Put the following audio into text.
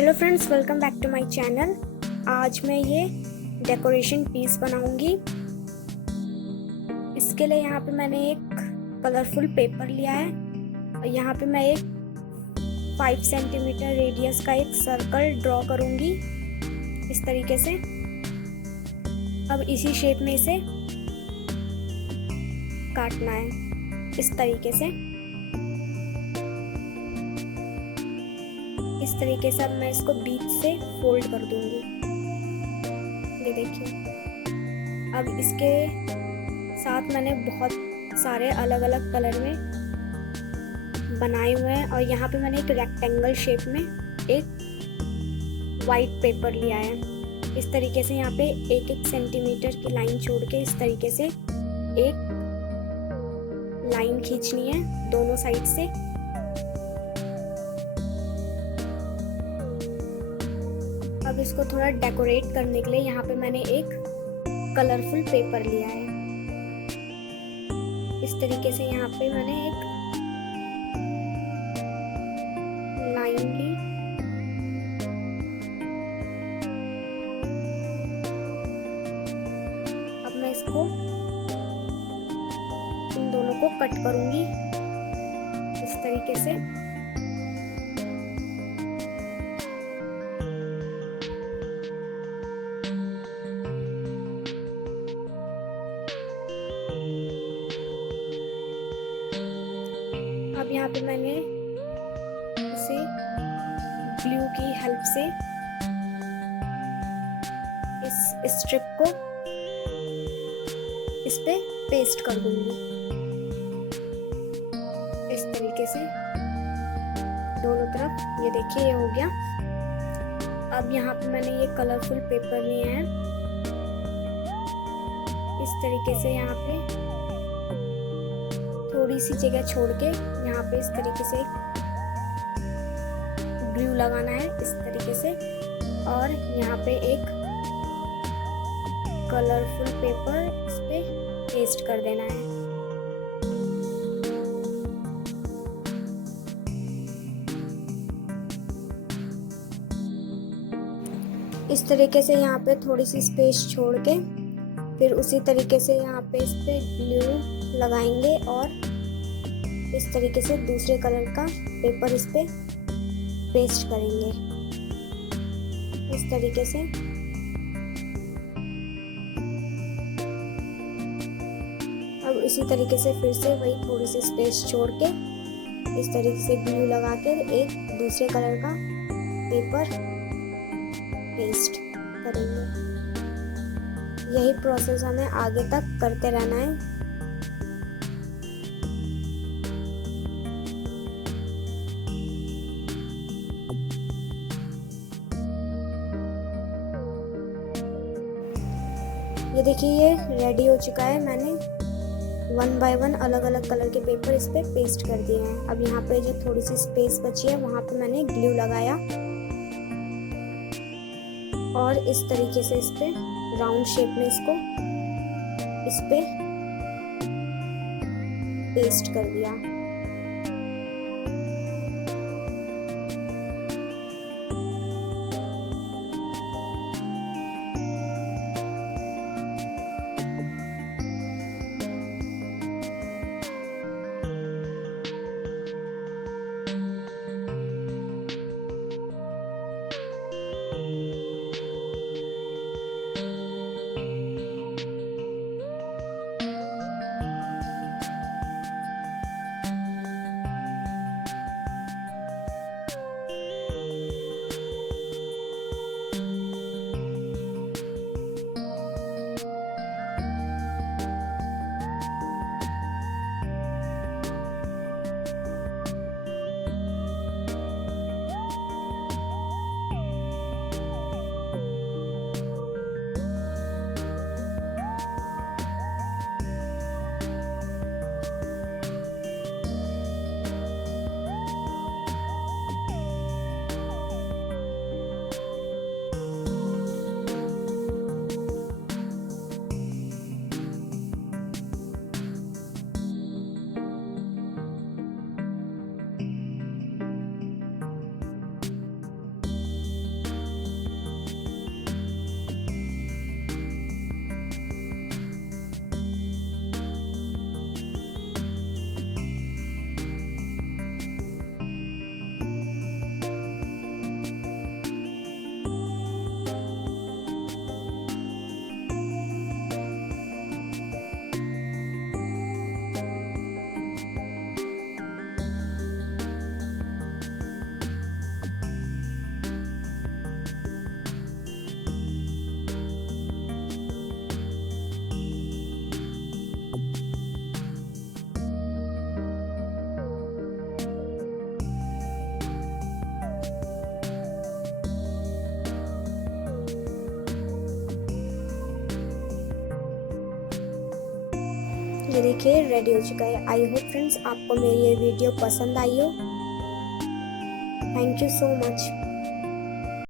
Hello friends, welcome back to my channel. आज मैं ये डेकोरेशन पीस बनाऊंगी। इसके लिए यहाँ पे मैंने एक कलरफुल पेपर लिया है और यहाँ पे मैं एक 5 सेंटीमीटर रेडियस का एक सर्कल ड्रॉ करूंगी इस तरीके से। अब इसी शेप में इसे काटना है इस तरीके से। इस तरीके से अब मैं इसको बीच से फोल्ड कर दूंगी। ये देखिए, अब इसके साथ मैंने बहुत सारे अलग अलग कलर में बनाए हुए हैं और यहाँ पे मैंने एक रेक्टेंगल शेप में एक वाइट पेपर लिया है। इस तरीके से यहाँ पे 1-1 सेंटीमीटर की लाइन छोड़ के इस तरीके से एक लाइन खींचनी है दोनों साइड से। अब इसको थोड़ा डेकोरेट करने के लिए यहाँ पे मैंने एक कलरफुल पेपर लिया है। इस तरीके से यहाँ पे मैंने एक लाइन ली। अब मैं इसको इन दोनों को कट करूंगी इस तरीके से। अब यहाँ पे मैंने इसे ग्लू की हेल्प से इस स्ट्रिप को इस पे पेस्ट कर दूंगी इस तरीके से दोनों तरफ। ये देखिए, ये हो गया। अब यहाँ पे मैंने ये कलरफुल पेपर लिए हैं। इस तरीके से यहाँ पे थोड़ी सी जगह छोड़ के यहाँ पे इस तरीके से ग्लू लगाना है इस तरीके से, और यहाँ पे एक कलरफुल पेपर इस पे पेस्ट कर देना है। इस तरीके से यहाँ पे थोड़ी सी स्पेस छोड़ के फिर उसी तरीके से यहाँ पे इस पे ग्लू लगाएंगे और इस तरीके से दूसरे कलर का पेपर इस पे पेस्ट करेंगे इस तरीके से। अब इसी तरीके से फिर से वही थोड़ी सी स्पेस छोड़ के इस तरीके से ग्लू लगा कर एक दूसरे कलर का पेपर पेस्ट करेंगे। यही प्रोसेस हमें आगे तक करते रहना है। ये देखिए, ये रेडी हो चुका है। मैंने 1 बाय 1 अलग अलग कलर के पेपर इस पे पेस्ट कर दिए हैं। अब यहाँ पे जो थोड़ी सी स्पेस बची है वहां पे मैंने ग्लू लगाया और इस तरीके से इस पे राउंड शेप में इसको इस पे पेस्ट कर दिया। ये देखिए रेडी हो चुका है। आई होप फ्रेंड्स आपको मेरी ये वीडियो पसंद आई हो। Thank you so much.